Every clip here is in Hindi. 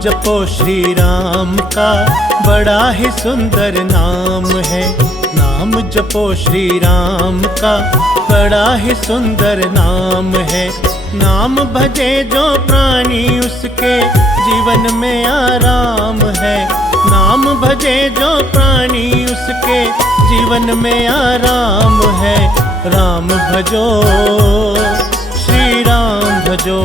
जपो श्री राम का बड़ा ही सुंदर नाम है। नाम जपो श्री राम का बड़ा ही सुंदर नाम है। नाम भजे जो प्राणी उसके जीवन में आराम है। नाम भजे जो प्राणी उसके जीवन में आराम है। राम भजो श्री राम भजो।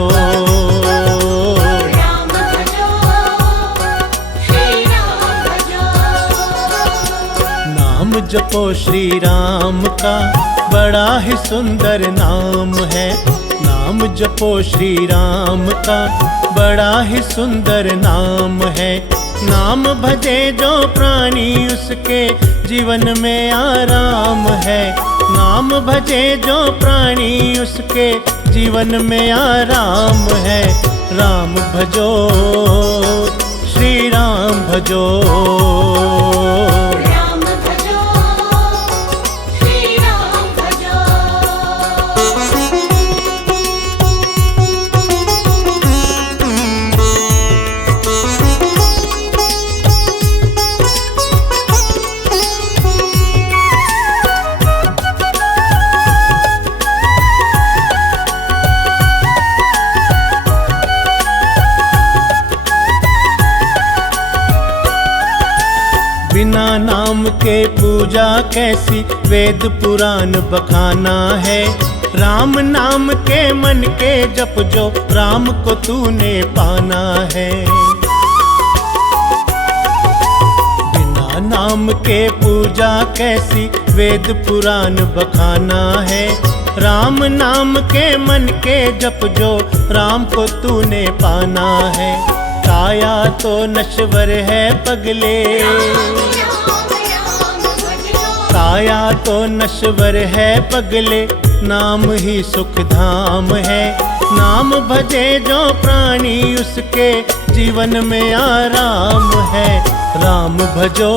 नाम जपो श्री राम का बड़ा ही सुंदर नाम है। नाम जपो श्री राम का बड़ा ही सुंदर नाम है। नाम भजे जो प्राणी उसके जीवन में आराम है। नाम भजे जो प्राणी उसके जीवन में आराम है। राम भजो श्री राम भजो। बिना नाम के पूजा कैसी, वेद पुराण बखाना है। राम नाम के मन के जप जो, राम को तूने पाना है। बिना नाम के पूजा कैसी, वेद पुराण बखाना है। राम नाम के मन के जप जो, राम को तूने पाना है। काया तो नश्वर है पगले, काया तो नश्वर है पगले, नाम ही सुख धाम है। नाम भजे जो प्राणी उसके जीवन में आराम है। राम भजो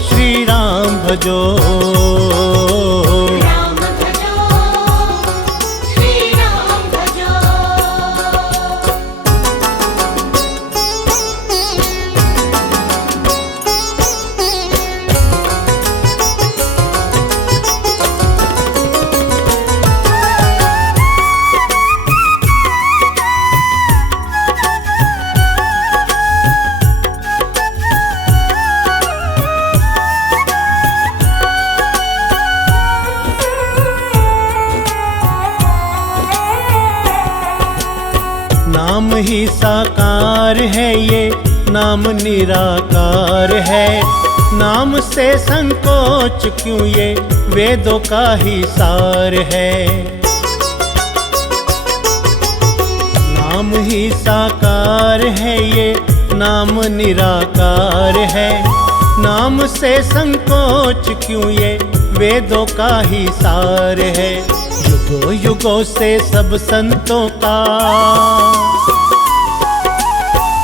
श्री राम भजो। नाम ही साकार है ये, नाम निराकार है। नाम से संकोच क्यों, ये वेदों का ही सार है। नाम ही साकार है ये, नाम निराकार है। नाम से संकोच क्यों, ये वेदों का ही सार है। युगों युगों से सब संतों का,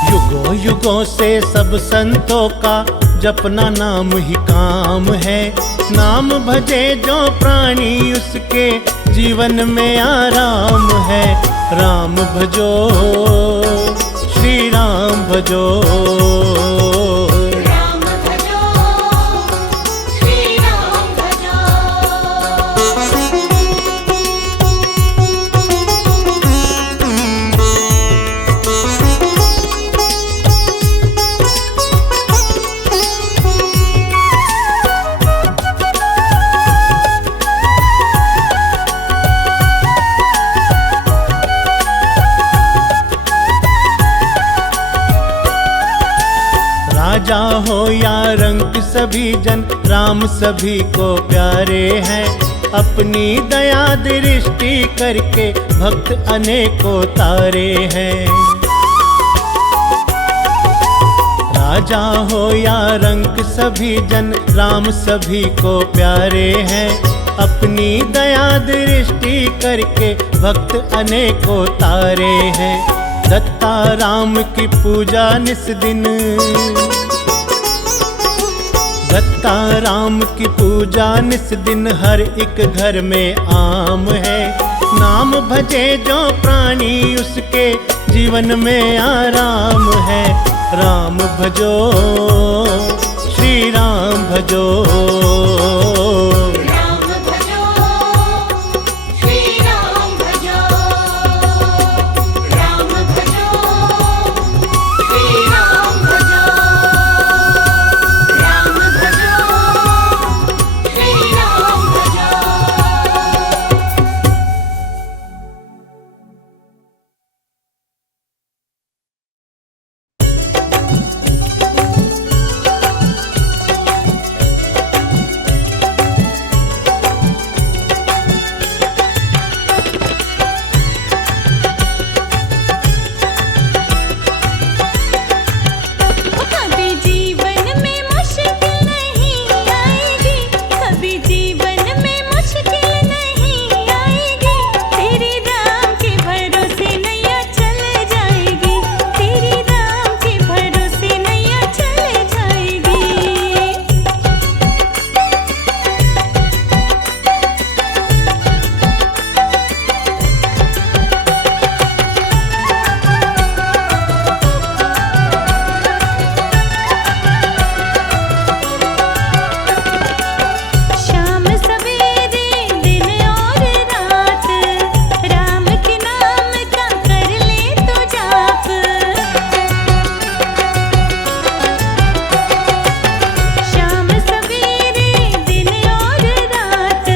युगों युगों से सब संतों का जपना नाम ही काम है। नाम भजे जो प्राणी उसके जीवन में आराम है। राम भजो श्री राम भजो। राजा हो या रंक सभी जन, राम सभी को प्यारे हैं। अपनी दया दृष्टि करके भक्त अनेकों तारे हैं। राजा हो या रंक सभी जन, राम सभी को प्यारे हैं। अपनी दया दृष्टि करके भक्त अनेकों तारे हैं। दत्ता राम की पूजा निस दिन, दत्ता राम की पूजा निस दिन हर एक घर में आम है। नाम भजे जो प्राणी उसके जीवन में आराम भजो, श्री राम भजो। राम भजो, श्री राम भजो, राम भजो, श्री राम भजो, राम भजो, श्री राम भजो। कभी जीवन में मुश्किल नहीं आएगी, कभी जीवन में मुश्किल नहीं आएगी, तेरे राम के भरोसे नैया चल जाएगी, तेरे राम के भरोसे नैया चल जाएगी। शाम सवेरे दिन और रात, राम के नाम का कर ले तो जाप। शाम सवेरे दिन और रात,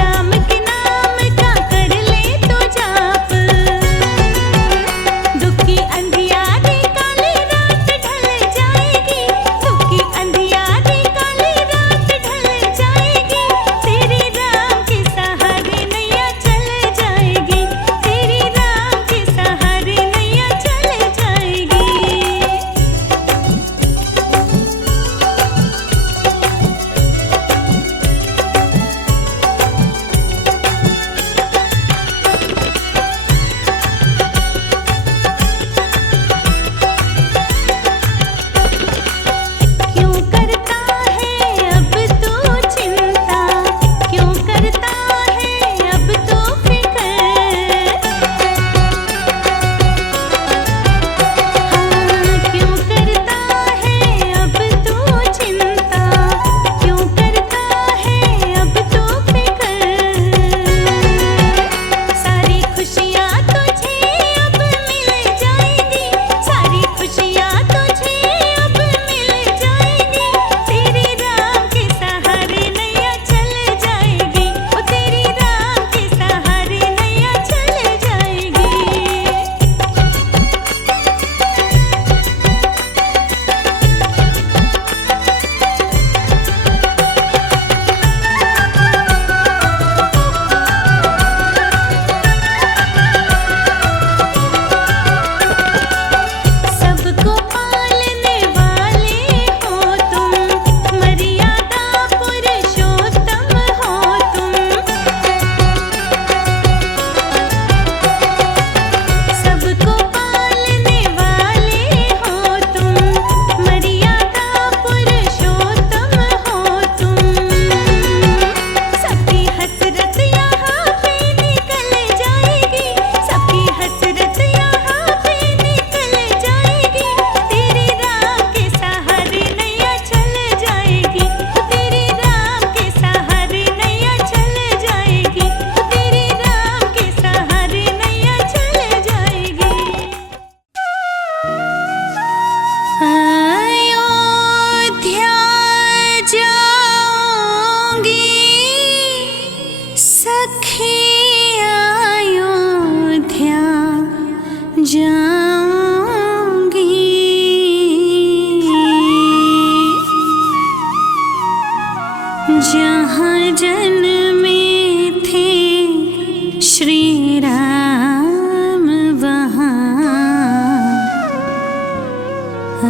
राम के नाम का कर ले तो जाप। दुख की अंधियारी काली रात ढल जाएगी, दुख की अंधियारी काली रात ढल जाएगी, तेरे राम के सहारे नैया चल जाएगी, तेरे राम के सहारे नैया चल जाएगी। क्यों करता है अब तू चिंता, क्यों करता है अब तू फिक्र, हाँ क्यों करता है अब तू चिंता, क्यों करता है अब तू फिक्र। सारी खुशियाँ तुझे अब मिल जाएगी, सारी खुशियाँ तुझे अब मिल जाएगी, तेरे राम के सहारे नैया चल जाएगी, ओ तेरे राम के सहारे नैया चल जाएगी। सबको पालने वाले हो तुम, मर्यादा पुरुषोत्तम हो तुम। सबको पालने वाले हो तुम, मर्यादा पुरुषोत्तम हो तुम। सबकी हसरत यहाँ पे निकल जाएगी, सबकी हसरत यहाँ पे निकल जाएगी, तेरे राम के सहारे नैया चल जाएगी, तेरे राम के सहारे नैया चल जाएगी, तेरे राम के सहारे नैया चल जाएगी। अयोध्या जाऊंगी सखी, अयोध्या जाऊंगी, जहाँ जन्मे थे श्री राम वहाँ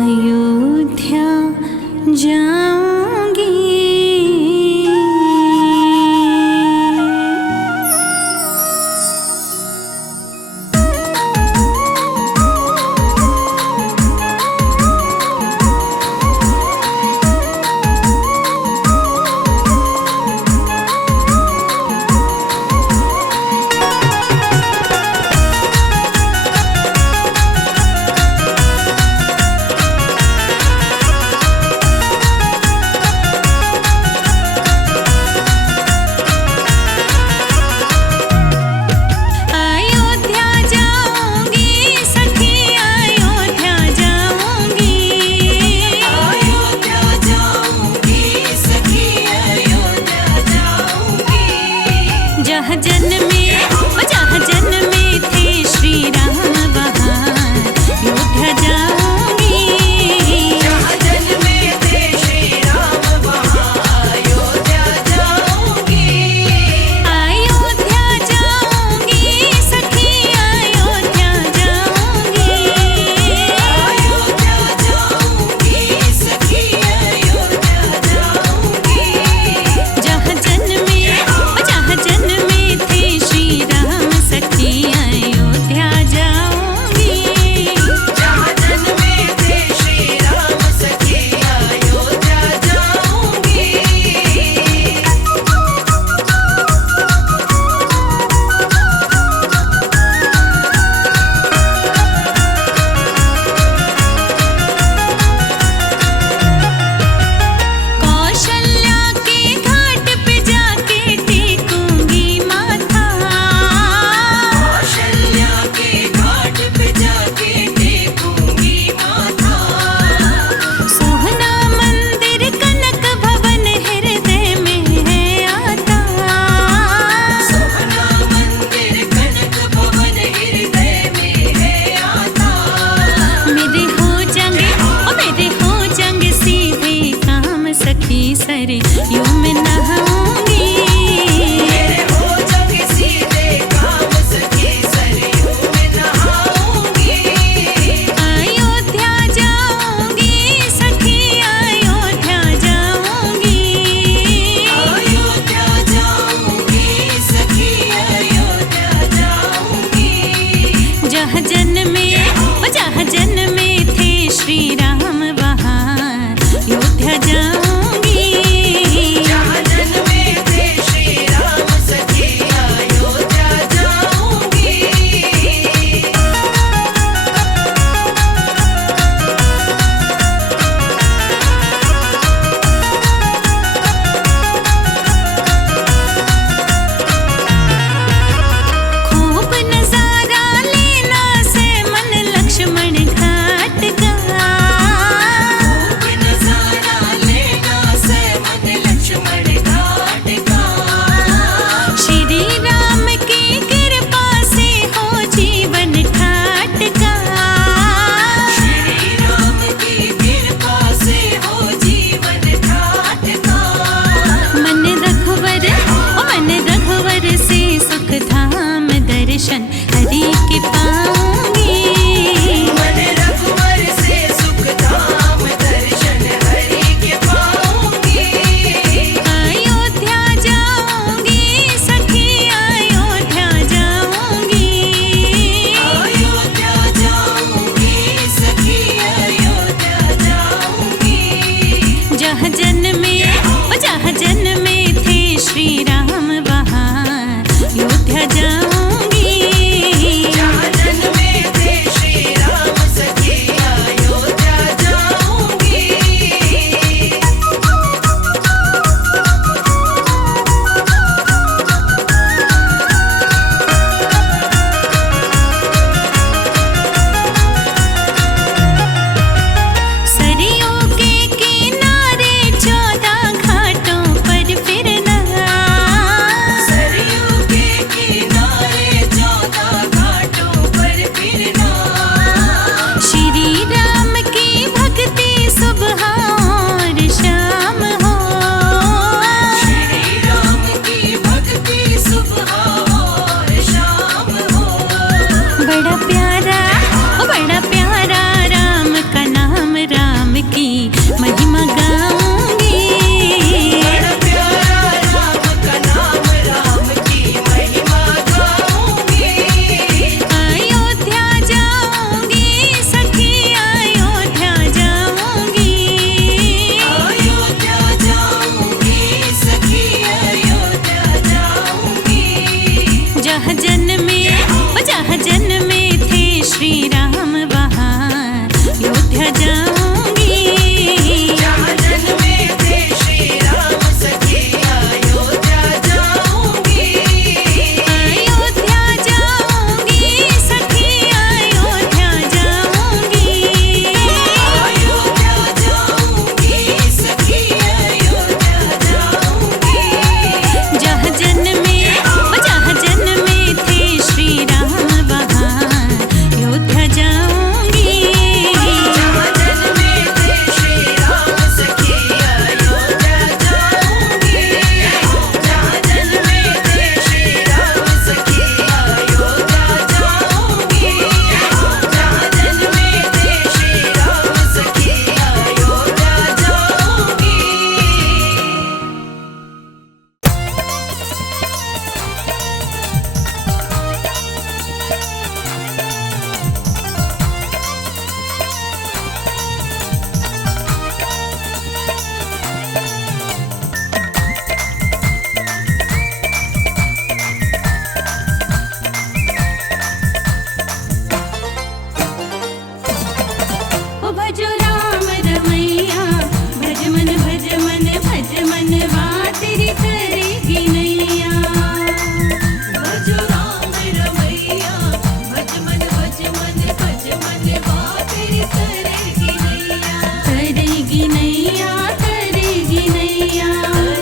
अयोध्या जाऊंगी। अयोध्या जाऊंगी। जहाँ जन्मे थे श्री राम सखी अयोध्या जाऊंगी। अयोध्या जाऊंगी सखी अयोध्या जाऊंगी। अयोध्या जाऊंगी सखी अयोध्या जाऊंगी। जहाँ जन्मे थे श्री राम वहाँ अयोध्या जाऊंगी। जहाँ जन्मे थे श्री राम सखी अयोध्या जाऊंगी। जहाँ जन्मे थे श्री राम सखी अयोध्या जाऊंगी। जहाँ जन्मे थे श्री राम सखी अयोध्या जाऊंगी। ओ भजो राम रमैया भज मन भज मन भज मन वा तेरी करेगी नैया। भजो राम रमैया भज मन भज मन भज मन बा तेरी करेगी नैया। करेगी नैया करेगी नैया।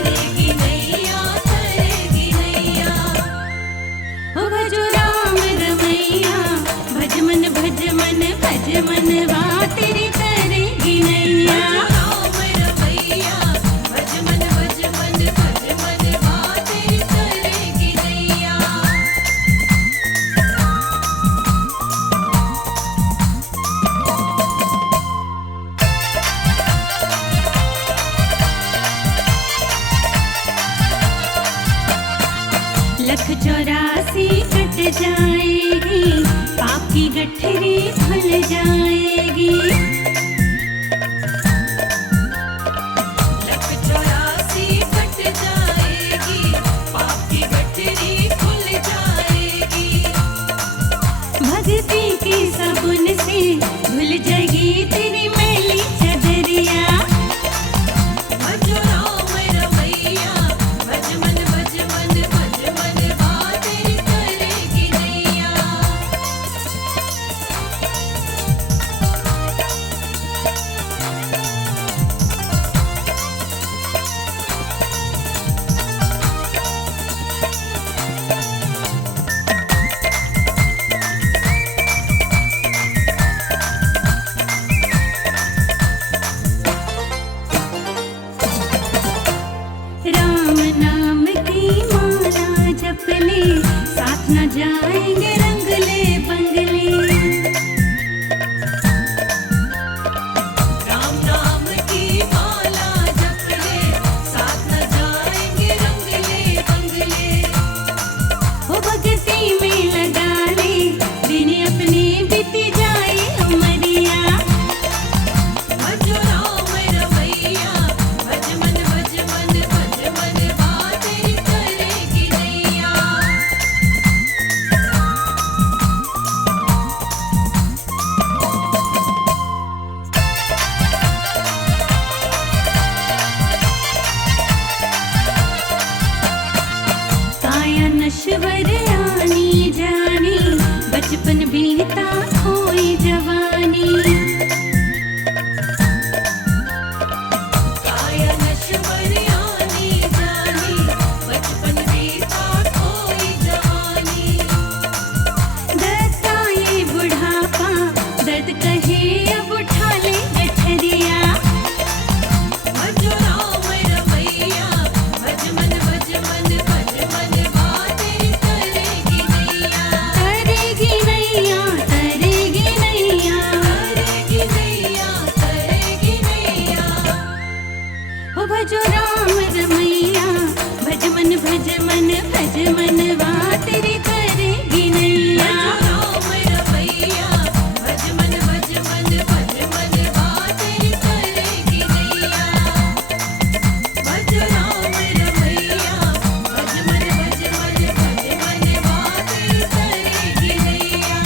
करेगी नैया करेगी नैया। ओ भजो राम रमैया भज मन भज मन भज मन वा तेरी करेगी नैया। राम रमैया भज मन भज मन भज मन बा तेरी करेगी नैया। लख 84 कट जाएगी पाप की गठरी खुल जाएगी। लख 84 कट जाएगी पाप की गठरी खुल जाएगी। भक्ति की साबुन से धुल जाएगी तेरी मैली चदरिया। भजो राम रमैया भज मन भज मन भज मन बा तेरी करेगी नैया। राम नाम की माला जप ले साथ न जाएंगे रंगले बंगले। राम नाम की माला जप ले साथ न जाएंगे रंगले बंगले। वो भक्ति में लगा ले दिन अपने बीती जाए उमरिया। भजो राम रमैया भज मन भज मन भज मन बा तेरी करेगी नैया। काया नश्वर आनी जानी बचपन बीता खोई जवानी। काया नश्वर आनी जानी बचपन बीता खोई जवानी। दर्द ये बुढ़ापा दर्द कहे अब उठा ले गठरिया। भजो राम रमैया भज मन भज मन भज मन बा तेरी करेगी नैया। करेगी नैया करेगी नैया। करेगी नैया करेगी नैया। ओ भजो राम रमैया भज मन भज मन भज मन वा तेरी करेगी नैया। राम रमैया भज मन भज मन भज मन बा तेरी करेगी नैया। भज राम रमैया भज मन भज मन भज मन बा तेरी करेगी नैया। ओ भजो राम रमैया भज मन भज मन भज मन वा तेरी करेगी नैया। ओ भजो राम रमैया भज मन भज मन भज मन वा तेरी करेगी नैया।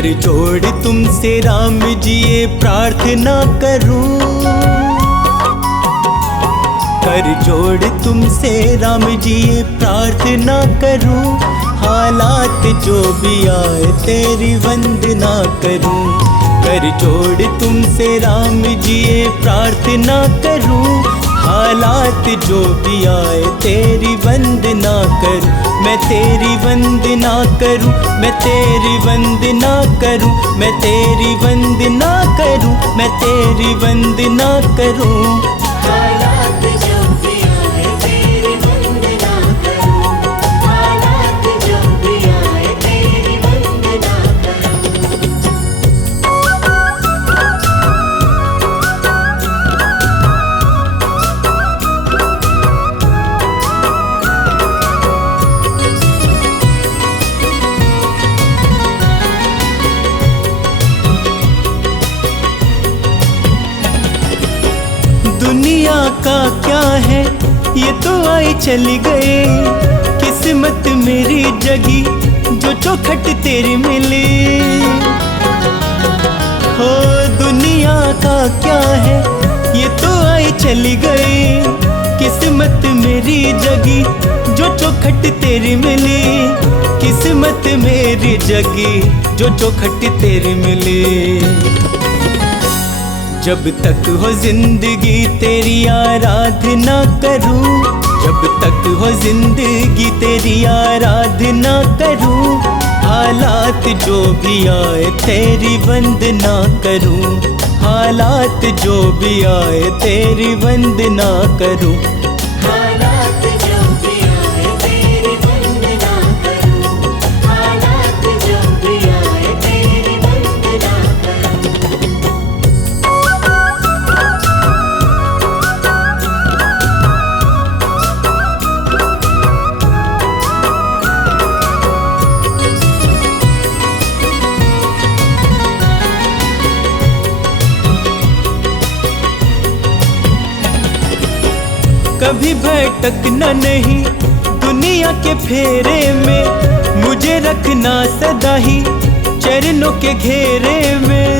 कर जोड़ तुमसे राम जी ये प्रार्थना करूं, कर जोड़ तुमसे राम जी ये प्रार्थना करूं, हालात जो भी आए तेरी वंदना करूं। कर जोड़ तुमसे राम जी ये प्रार्थना करूं, हालात जो भी आए तेरी वंदना करूं। मैं तेरी वंदना करूं, मैं तेरी वंदना करूं, मैं तेरी वंदना करूं, मैं तेरी वंदना करूं। हालात जो भी आए तेरी वंदना करूं, हालात जो भी आए तेरी वंदना करूं। दुनिया का क्या है ये तो आए चली गए, किस्मत मेरी जगी जो चौखट तेरी मिली। हो दुनिया का क्या है ये तो आए चली गए, किस्मत मेरी जगी जो चौखट तेरी मिली। किस्मत मेरी जगी जो चौखट तेरी मिली। जब तक हो जिंदगी तेरी आराधना करूं, जब तक हो जिंदगी तेरी आराधना करूं, हालात जो भी आए तेरी वंदना करूं, हालात जो भी आए तेरी वंदना करूं। हालात जो भी आए तेरी वंदना करूं, हालात जो भी आए तेरी वंदना करूं। कभी भटकना नहीं दुनिया के फेरे में, मुझे रखना सदा ही चरणों के घेरे में।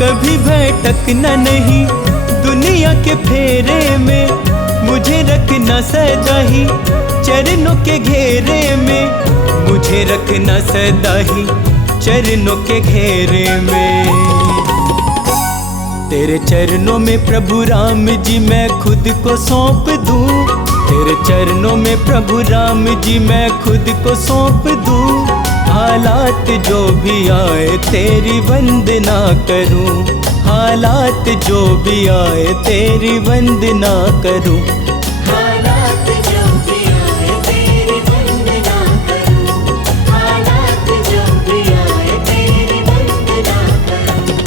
कभी भटकना नहीं दुनिया के फेरे में, मुझे रखना सदा ही चरणों के घेरे में, मुझे रखना सदा ही चरणों के घेरे में। तेरे चरणों में प्रभु राम जी मैं खुद को सौंप दूं, तेरे चरणों में प्रभु राम जी मैं खुद को सौंप दूं, हालात जो भी आए तेरी वंदना करूं, हालात जो भी आए तेरी वंदना करूं। हालात जो भी आए तेरी वंदना करूं, हालात जो भी आए तेरी वंदना करूं।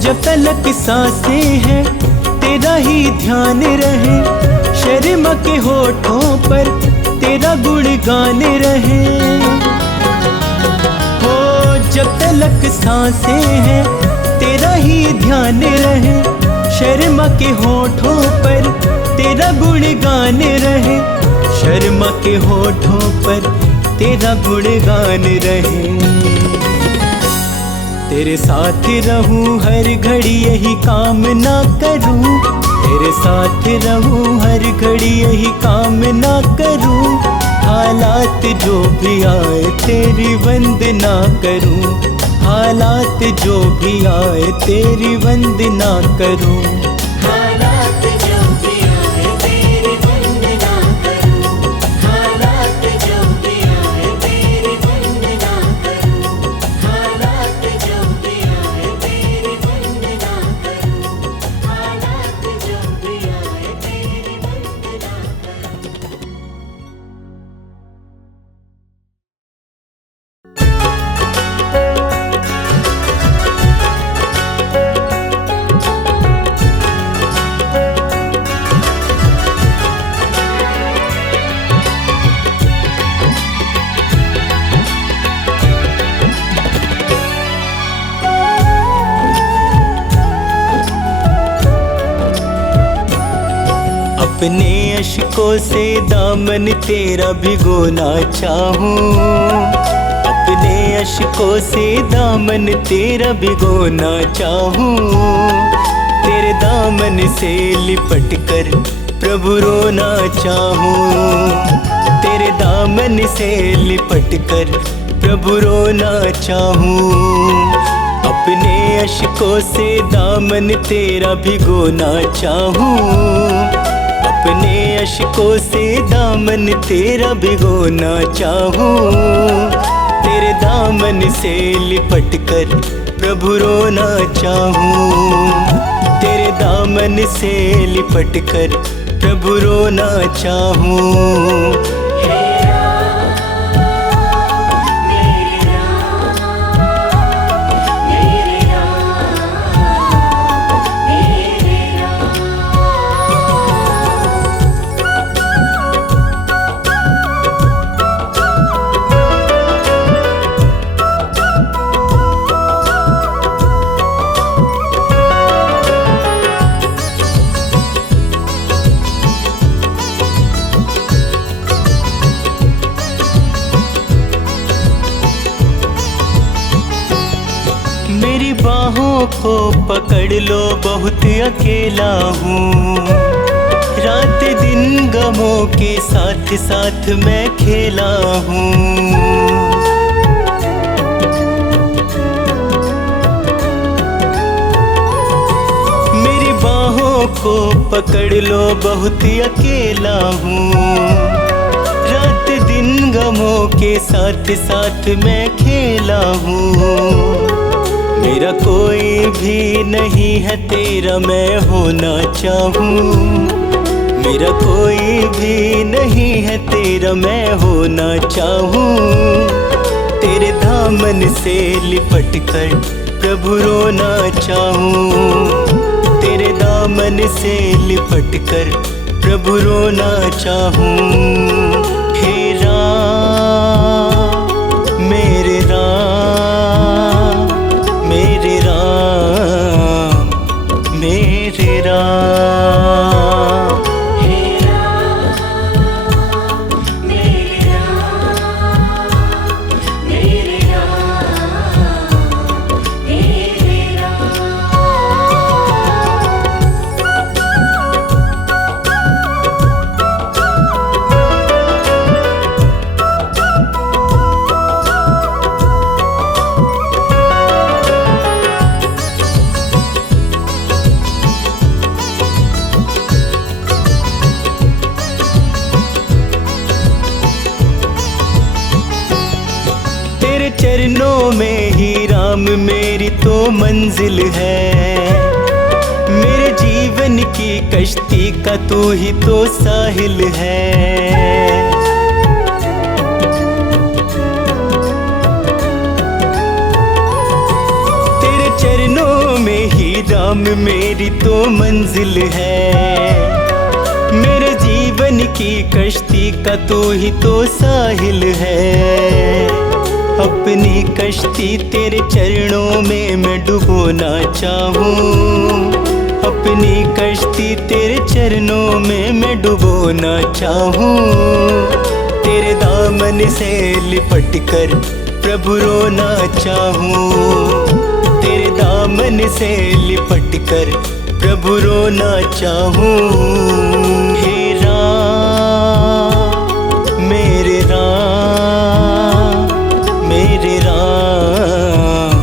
जब तलक सांसें हैं तेरा ही ध्यान रहे, शर्मा के होठों पर तेरा गुणगान रहे। हो जब तलक सांसें हैं तेरा ही ध्यान रहे, शर्मा के होठों पर तेरा गुणगान रहे, शर्मा के होठों पर तेरा गुणगान रहे। तेरे साथ रहूं हर घड़ी यही कामना करूं, तेरे साथ रहूं हर घड़ी यही कामना करूं, हालात जो भी आए तेरी वंदना करूं, हालात जो भी आए तेरी वंदना करूं। हालात जो भी आए तेरी वंदना करूं, हालात जो भी आए तेरी वंदना करूं, हालात जो भी आए तेरी वंदना करूं, हालात जो भी आए तेरी वंदना करूं। अपने अश्कों से दामन तेरा भिगोना चाहूं, अपने अश्कों से दामन तेरा भिगोना चाहूं, तेरे दामन से लिपट कर प्रभु रोना चाहूं, तेरे दामन से लिपट कर प्रभु रोना चाहूं, अपने अश्कों से दामन तेरा भिगोना चाहूं, अपने अश्कों से दामन तेरा भिगोना चाहूं, तेरे दामन से लिपट कर प्रभु रोना चाहूं, तेरे दामन से लिपट कर प्रभु रोना चाहूं। मेरी बाहों को पकड़ लो, बहुत अकेला हूँ, रात दिन गमों के साथ साथ मैं खेला हूँ। मेरी बाहों को पकड़ लो, बहुत अकेला हूँ, रात दिन गमों के साथ साथ मैं खेला हूँ। मेरा कोई भी नहीं है तेरा मैं होना चाहूँ, मेरा कोई भी नहीं है तेरा मैं होना चाहूँ, तेरे दामन से लिपट कर प्रभु रोना चाहूँ, तेरे दामन से लिपट कर प्रभु रोना चाहूँ। हे राम मेरे राम, मेरे राम मेरे राम, हे राम मेरे राम, मेरे राम मेरे राम। तेरे चरणों में ही राम मेरी तो मंजिल है, मेरे जीवन की कश्ती का तू ही तो साहिल है। तेरे चरणों में ही राम मेरी तो मंजिल है, मेरे जीवन की कश्ती का तू ही तो साहिल है। अपनी कश्ती तेरे चरणों में मैं डुबोना चाहूँ, अपनी कश्ती तेरे चरणों में मैं डुबोना चाहूँ, तेरे दामन से लिपट कर प्रभु रोना चाहूँ, तेरे दामन से लिपट कर प्रभु रोना चाहूँ। हे राम मेरे राम, मेरे राम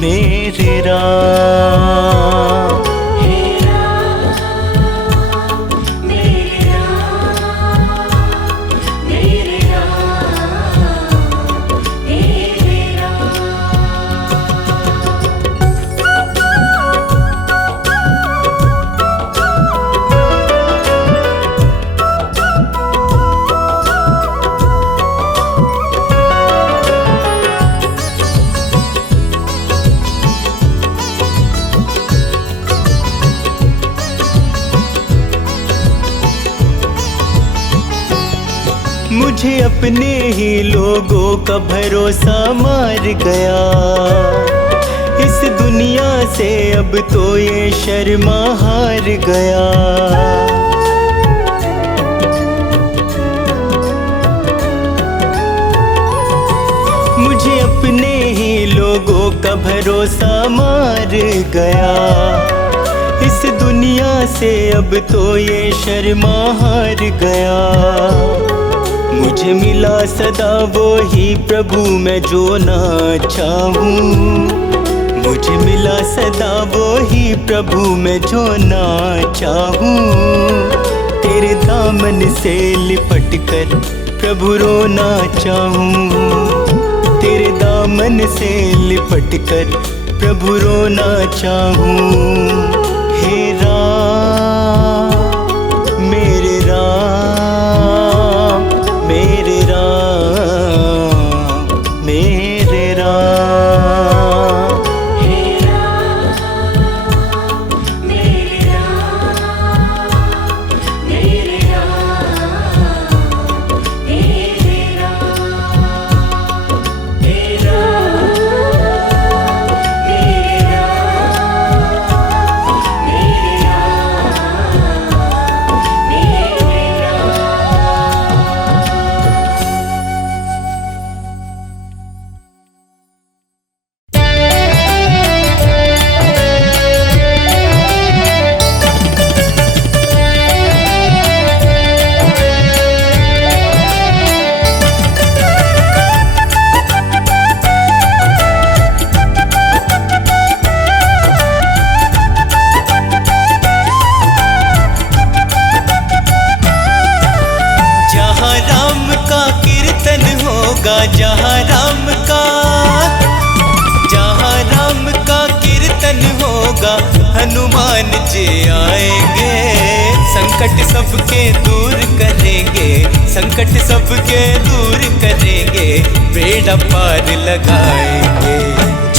मेरे राम, हे राम मेरे राम, मेरे राम मेरे राम। मुझे अपने ही लोगों का भरोसा मार गया, इस दुनिया से अब तो ये शर्मा हार गया। मुझे अपने ही लोगों का भरोसा मार गया। इस दुनिया से अब तो ये शर्मा हार गया। मुझे मिला सदा वो ही प्रभु मैं जो ना चाहूं। मुझे मिला सदा वो ही प्रभु मैं जो ना चाहूं। तेरे दामन से लिपट कर प्रभु रोना चाहूं। तेरे दामन से लिपट कर प्रभु रोना चाहूं। हे राम मेरे राम मेरे राम मेरे राम। हे राम मेरे राम मेरे राम मेरे राम। हे राम मेरे राम मेरे जहाँ राम का कीर्तन होगा, जहाँ राम का कीर्तन होगा, हनुमान जी आएंगे। संकट सबके दूर करेंगे, संकट सबके दूर करेंगे, बेड़ा पार लगाएंगे।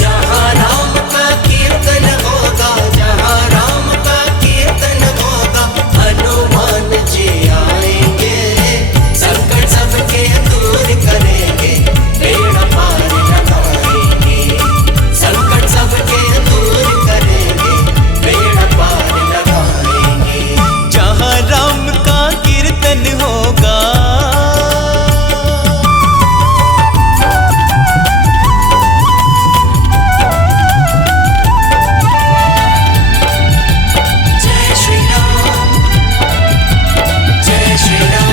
जहाँ राम का कीर्तन होगा, जहाँ राम का कीर्तन होगा, हनुमान जी आएंगे। संकट सबके दूर करेंगे, बेड़ा पार लगाएंगे। संकट सबके दूर करेंगे, बेड़ा पार लगाएंगे। जहाँ राम का कीर्तन होगा, जय श्री राम, जय श्री राम।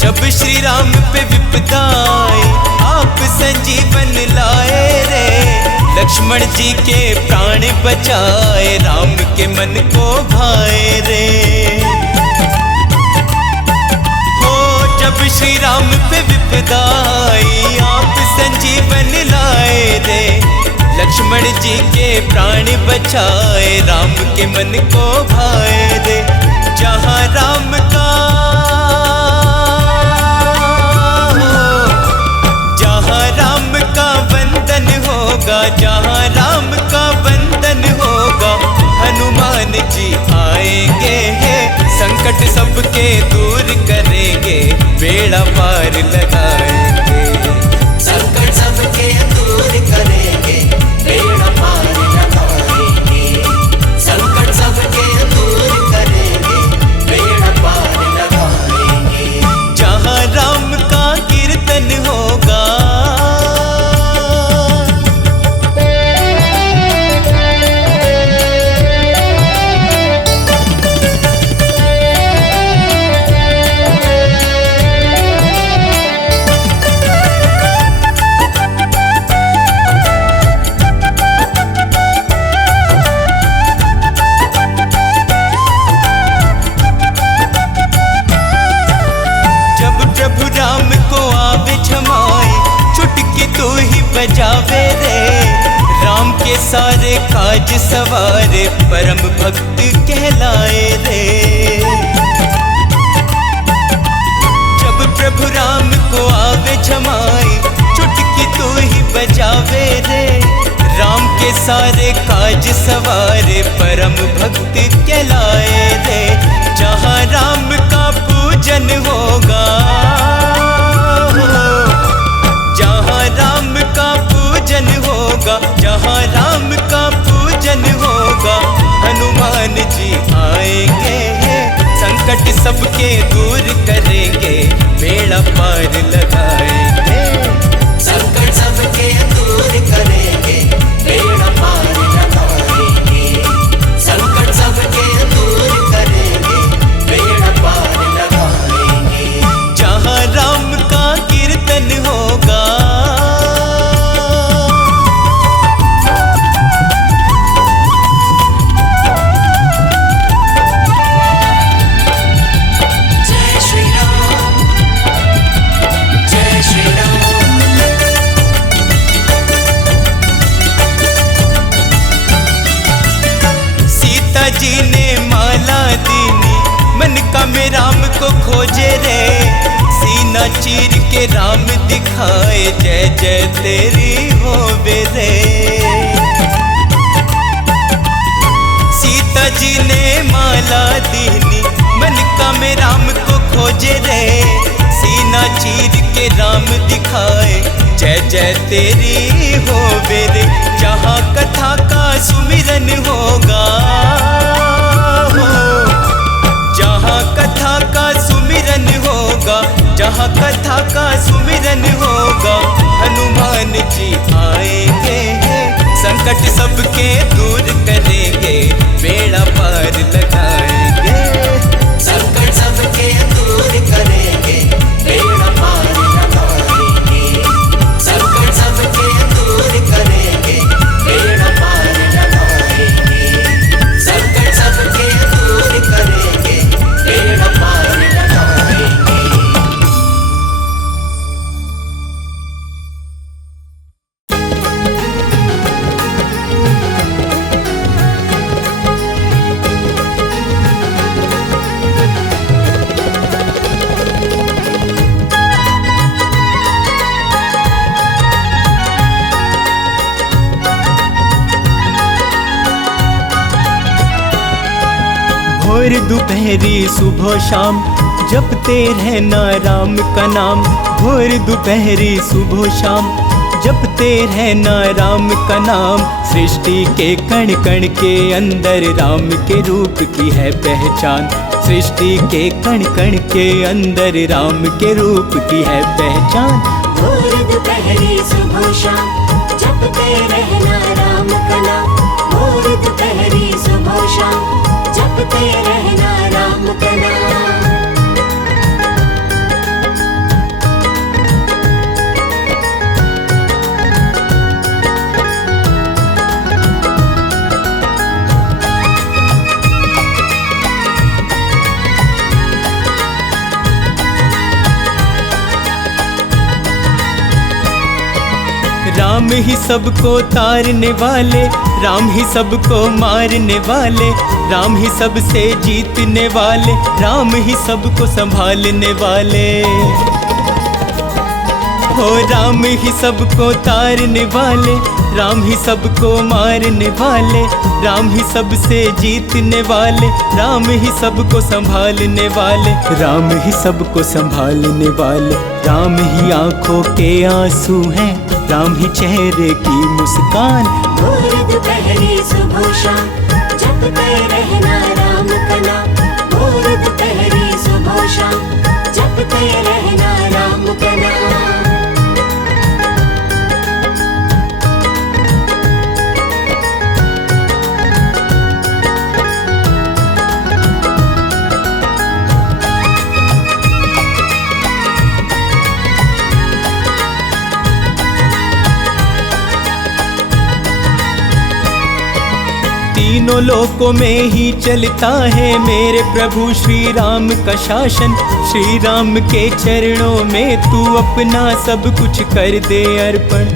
जब श्री राम पे विपदा आए, आप संजीवन लाए रे। लक्ष्मण जी के प्राण बचाए, राम के मन को भाए रे। हो जब श्री राम पे विपदा आई, आप संजीवन लाए रे। लक्ष्मण जी के प्राण बचाए, राम के मन को भाए रे। जहाँ राम का वंदन होगा, जहाँ राम का वंदन होगा, हनुमान जी आएंगे। संकट सबके दूर करेंगे, बेड़ा पार लगाएंगे। संकट सबके दूर करेंगे, बेड़ा पार लगाएंगे। संकट सबके दूर करेंगे, बेड़ा पार लगाएंगे। जहाँ राम का कीर्तन होगा, बजावे रे। राम के सारे काज सवारे, परम भक्त कहलाए रे। जब प्रभु राम को आवे जमाए, चुटकी तू ही बजावे रे। राम के सारे काज सवारे, परम भक्त कहलाए रे। जहाँ राम का पूजन होगा, जहाँ राम का पूजन होगा, जहाँ राम का पूजन होगा, हनुमान जी आएंगे। संकट सबके दूर करेंगे, बेड़ा पार लगाएंगे। संकट सबके दूर करेंगे, बेड़ा पार लगाएंगे। संकट सबके दूर करेंगे, बेड़ा पार लगाएंगे। जहाँ राम का कीर्तन होगा, जय श्री राम, जय श्री राम। सीता जी ने माला दीनी, मन का में राम को खोजे रे। सीना चीर के राम दिखाए, जय जय तेरी होवे रे। सीता जी ने माला दीनी, मन का में राम को खोजे रे। सीना चीर के राम दिखाए, जय जय तेरी होवे रे। जहाँ कथा का सुमिरन होगा, जहाँ कथा का सुमिरन होगा, जहाँ कथा का सुमिरन होगा, हनुमान जी आएंगे। संकट सबके दूर करेंगे, बेड़ा पार लगाएंगे। संकट सबके दूर करेंगे, बेड़ा पार लगाएंगे। संकट सबके दूर करेंगे, बेड़ा पार लगाएंगे। संकट सबके दूर करेंगे, बेड़ा पार लगाएंगे। भोर दोपहरी सुबह शाम, जपते रहना राम का नाम। भोर दोपहरी सुबह शाम, जपते रहना राम का नाम। सृष्टि के कण कण के अंदर राम के रूप की है पहचान। सृष्टि के कण कण के अंदर राम के रूप की है पहचान। भोर दोपहरी सुबह शाम, जपते रहना राम का नाम। भोर दोपहरी सुबह शाम, जपते रहना राम का नाम। राम ही सबको तारने वाले, राम ही सबको मारने वाले। राम ही सबसे जीतने वाले, राम ही सबको संभालने वाले। हो राम ही सबको तारने वाले, राम ही सबको मारने वाले। राम ही सबसे जीतने वाले, राम ही सबको संभालने वाले। राम ही सबको संभालने वाले। राम ही आंखों के आंसू हैं, राम ही चेहरे की मुस्कान। भोर दोपहरी सुबह शाम, जपते रहना राम का नाम। भोर दोपहरी सुबह शाम, जपते रहना राम का नाम। तीनों लोकों में ही चलता है मेरे प्रभु श्री राम का शासन। श्री राम के चरणों में तू अपना सब कुछ कर दे अर्पण।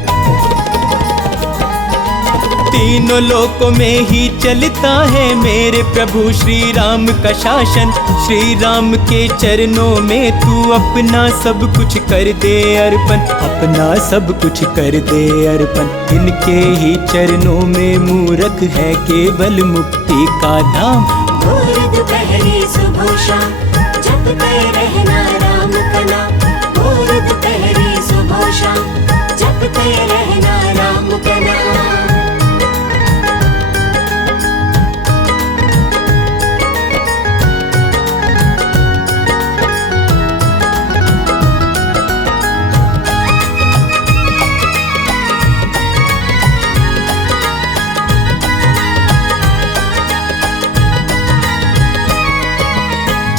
तीनों लोकों में ही चलता है मेरे प्रभु श्री राम का शासन। श्री राम के चरणों में तू अपना सब कुछ कर दे अर्पण। अपना सब कुछ कर दे अर्पण। इनके ही चरणों में मूरख है केवल मुक्ति का धाम। भोर दोपहरी सुबह शाम, जपते रहना राम का नाम। भोर दोपहरी सुबह शाम, जपते रहना राम का नाम।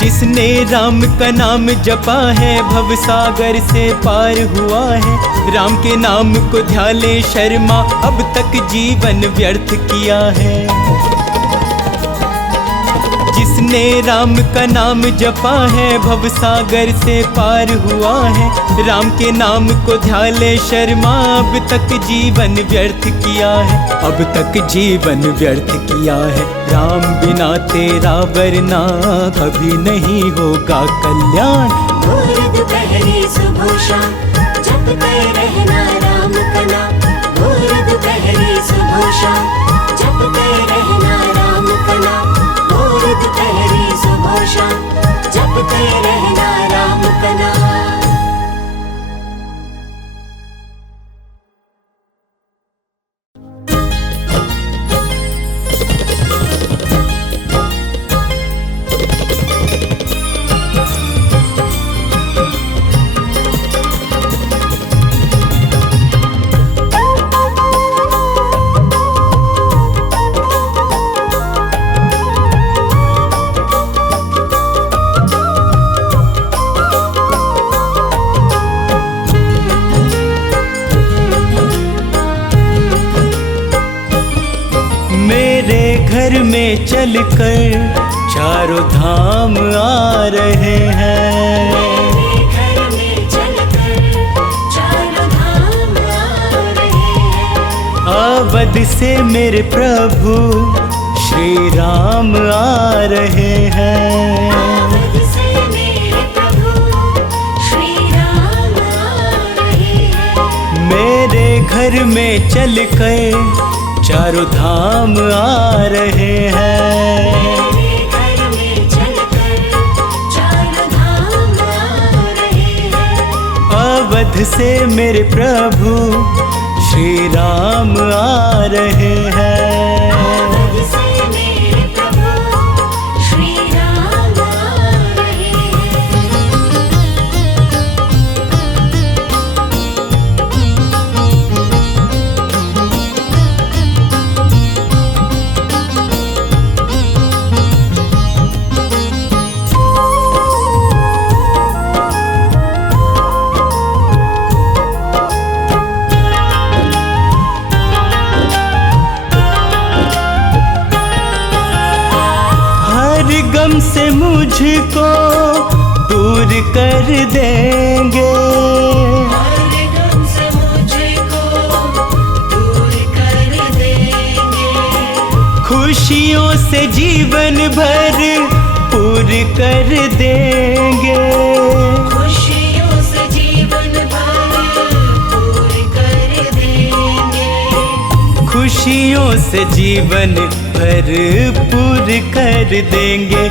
जिसने राम का नाम जपा है भव सागर से पार हुआ है। राम के नाम को ध्यान ले शर्मा, अब तक जीवन व्यर्थ किया है। जिसने राम का नाम जपा है भव सागर से पार हुआ है। राम के नाम को ध्यान ले शर्मा, अब तक जीवन व्यर्थ किया है। अब तक जीवन व्यर्थ किया है। राम बिना तेरा वरना कभी नहीं होगा कल्याण। भोर दोपहरी सुबह शाम जपते रहना राम का नाम। भोर दोपहरी सुबह शाम जपते रहना राम का नाम। भोर दोपहरी सुबह शाम जपते रहना राम का नाम। घर में चलकर चारों धाम आ रहे हैं। घर में चलकर चारों धाम आ रहे हैं। अवध से मेरे प्रभु श्री राम आ रहे हैं। अवध से मेरे प्रभु श्री राम आ रहे हैं। मेरे घर में चलकर चारों धाम आ रहे हैं। मेरे घर में चलकर चारों धाम आ रहे हैं। अवध से मेरे प्रभु श्री राम आ रहे हैं। अवध से मेरे प्रभु श्री राम आ रहे हैं। गम से मुझको दूर कर देंगे। हर गम से मुझको दूर कर देंगे। खुशियों से जीवन भर पूरी कर देंगे। खुशियों से जीवन भर पूरी कर देंगे। खुशियों से जीवन भरपूर कर देंगे।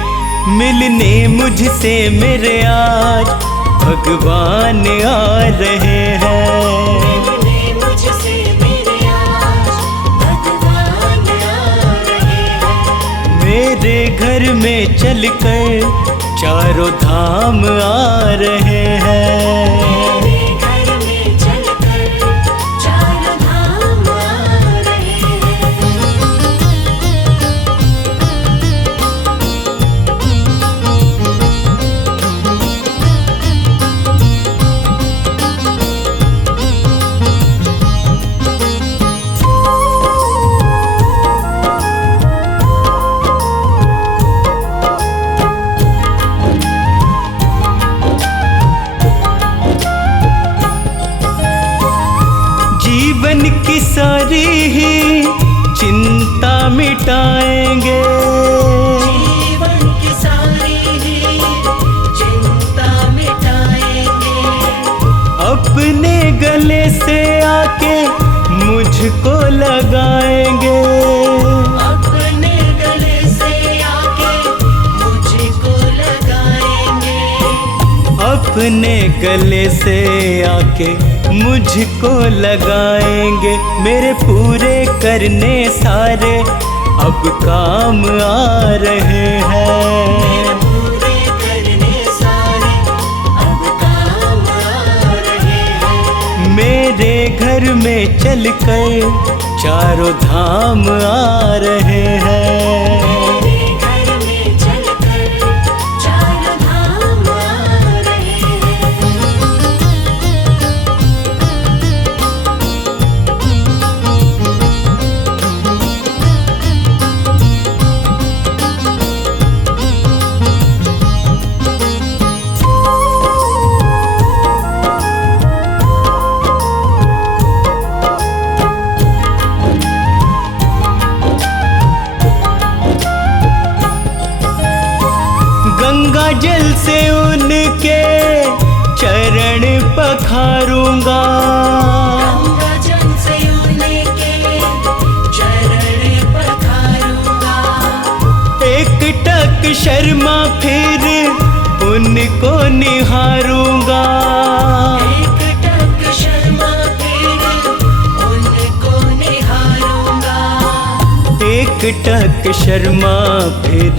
मिलने मुझसे मेरे आज भगवान आ रहे हैं। मिलने मुझसे मेरे आज भगवान आ रहे हैं। मेरे घर में चलकर चारों धाम आ रहे हैं। मेरे घर में चलकर चारों धाम आ रहे हैं। जीवन की सारी ही चिंता मिटाएंगे। जीवन की सारी ही चिंता मिटाएंगे। अपने गले से आके मुझको लगाएंगे। अपने गले से आके मुझको लगाएंगे। अपने गले से आके मुझको लगाएंगे। मेरे पूरे करने सारे अब काम आ रहे हैं। पूरे करने सारे अब काम आ रहे हैं। मेरे घर में चलकर चारों धाम आ रहे हैं। मेरे घर में चलकर चारों से उनके चरण पखारूंगा। गंगा जल से उनके चरण पखारूंगा। एक टक शर्मा फिर उनको निहारूंगा। एक टक शर्मा फिर उनको निहारूंगा। एक टक शर्मा फिर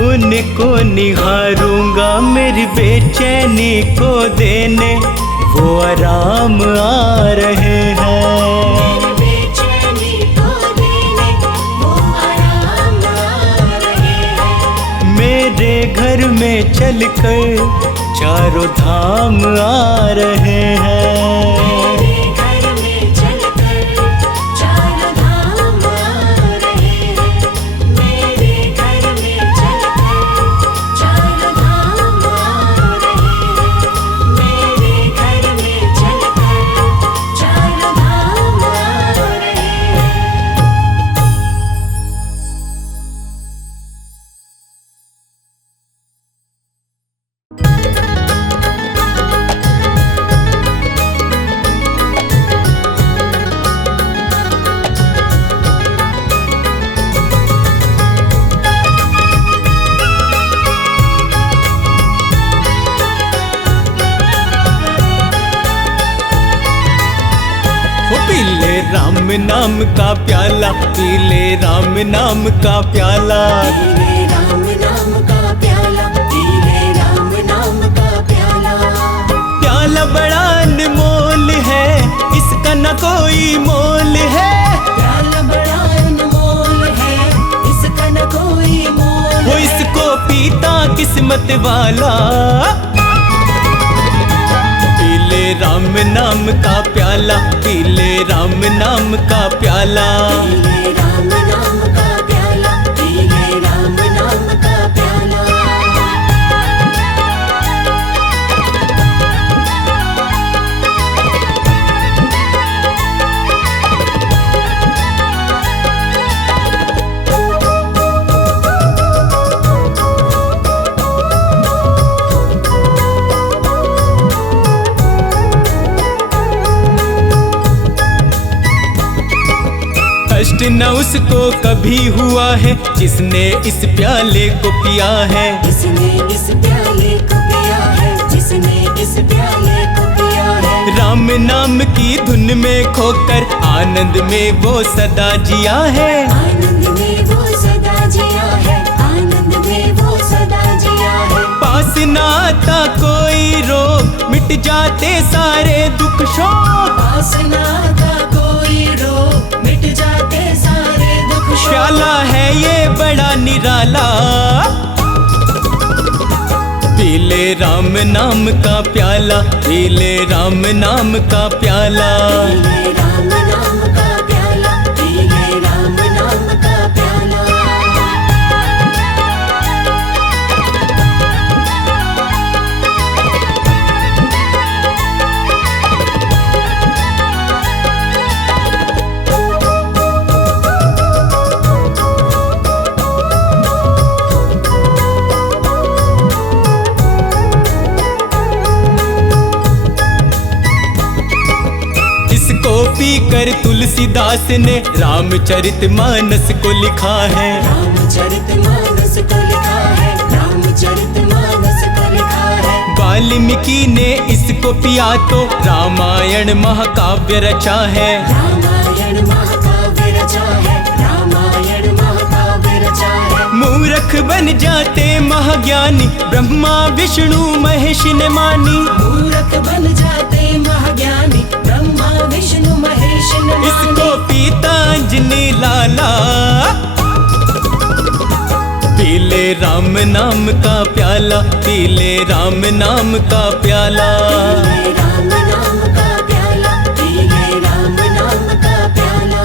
उनको निहारूंगा। मेरी बेचैनी को देने वो आराम आ रहे हैं। मेरी बेचैनी को देने वो आराम आ रहे हैं। मेरे घर में चलकर चारों धाम आ रहे हैं। मेरे घर में चलकर चारों धाम आ रहे हैं। मेरे घर में चलकर चारों धाम आ रहे हैं। मेरे घर में चलकर चारों धाम आ रहे हैं। वो पीले राम नाम का प्याला, पीले राम नाम का प्याला। पीले राम नाम का प्याला। पीले राम नाम का प्याला। प्याला बड़ा अनमोल है, इसका न कोई मोल है। प्याला बड़ा अनमोल है, इसका न कोई मोल वो है। इसको पीता किस्मत वाला। पीले राम नाम का प्याला, पीले राम नाम का प्याला। पीले राम नाम का प्याला। पीले राम नाम का प्याला। कष्ट न उसको कभी हुआ है, जिसने इस प्याले को पिया है। जिसने इस प्याले को पिया है। जिसने इस प्याले को पिया है। राम नाम की धुन में खोकर आनंद में वो सदा जिया है। आनंद में वो सदा जिया है। आनंद में वो सदा जिया है। पास न आता कोई रोग, मिट जाते सारे दुख शोक। वासना का कोई रोग, मिट जाते सारे दुख शोक। प्याला है ये बड़ा निराला। पीले राम नाम का प्याला, पीले राम नाम का प्याला। पीले राम नाम का प्याला। पीले राम नाम का प्याला। इसको पीकर तुलसीदास ने रामचरितमानस को लिखा है। रामचरितमानस को लिखा है। रामचरितमानस को लिखा है। वाल्मीकि ने इसको पिया तो रामायण महाकाव्य रचा है। रामायण महाकाव्य रचा है। रामायण महाकाव्य रचा है। मूर्ख बन जाते महाज्ञानी, ब्रह्मा विष्णु महेश ने मानी। मूर्ख बन जाते महाज्ञानी, ब्रह्मा विष्णु महेश न माने। इसको पीता अंजनी लाला। पीले राम नाम का प्याला, पीले राम नाम का प्याला। पीले राम नाम का प्याला। पीले राम नाम का प्याला।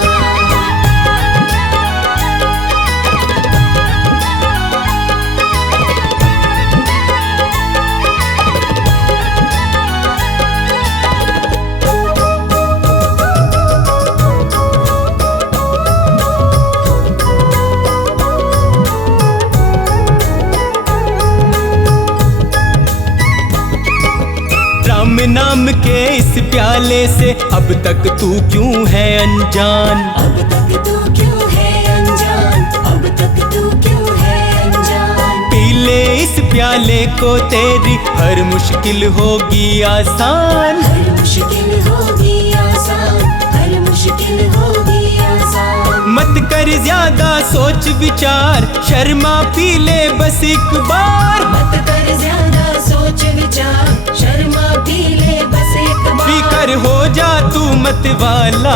राम नाम के इस प्याले से अब तक तू क्यों है अनजान? अब तक तू क्यों है अनजान? अब तक तू क्यों है अनजान? पी ले इस प्याले को, तेरी हर मुश्किल होगी आसान। हर मुश्किल होगी आसान, हर मुश्किल होगी आसान। मत कर ज्यादा सोच विचार, शर्मा पी ले बस एक बार। मत कर ज्यादा सोच विचार, शर्मा पी ले बस एक बार। पी कर हो जा तू मत वाला,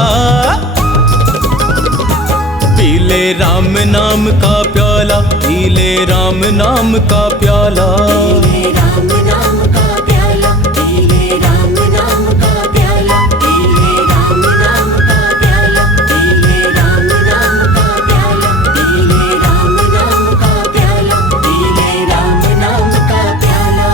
पी ले राम नाम का प्याला, पी ले राम नाम का प्याला। पी ले राम नाम का प्याला, पी ले राम नाम का प्याला, पी ले राम नाम का प्याला, पी ले राम नाम का प्याला, पी ले राम नाम का प्याला, पी ले राम नाम का प्याला।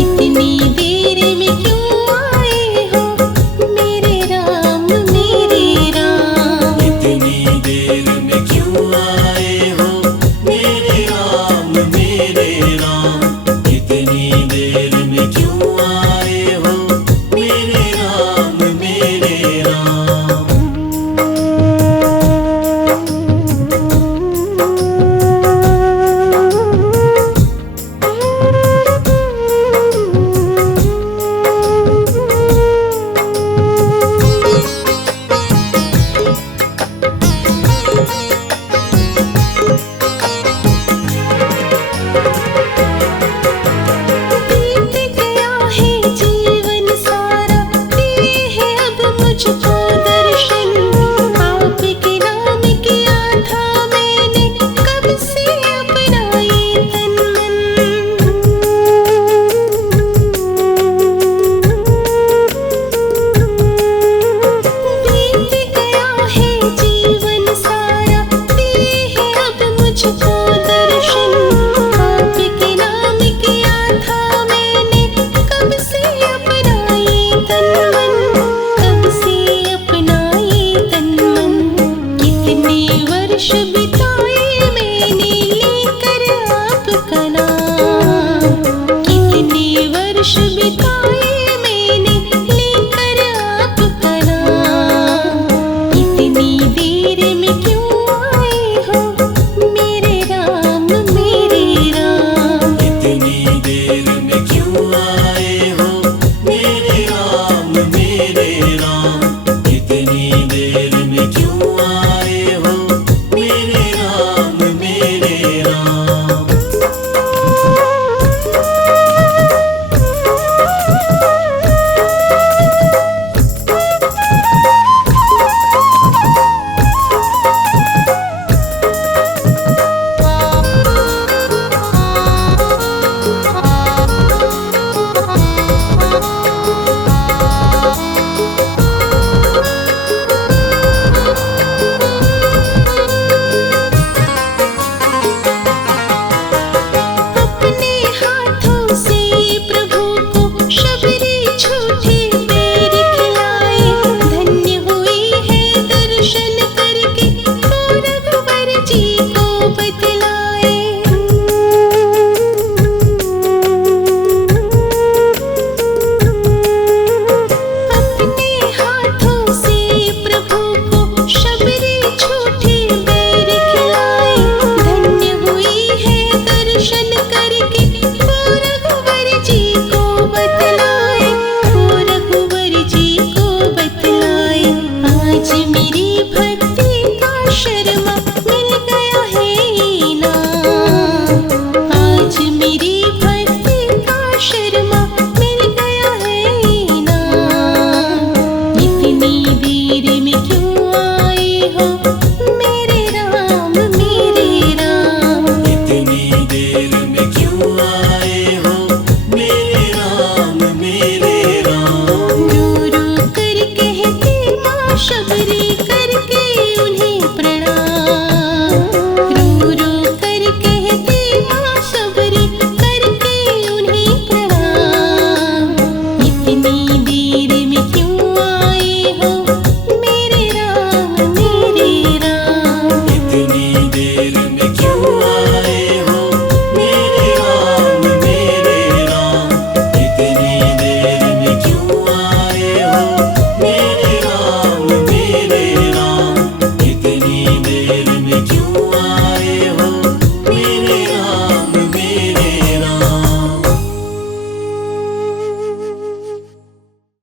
इतनी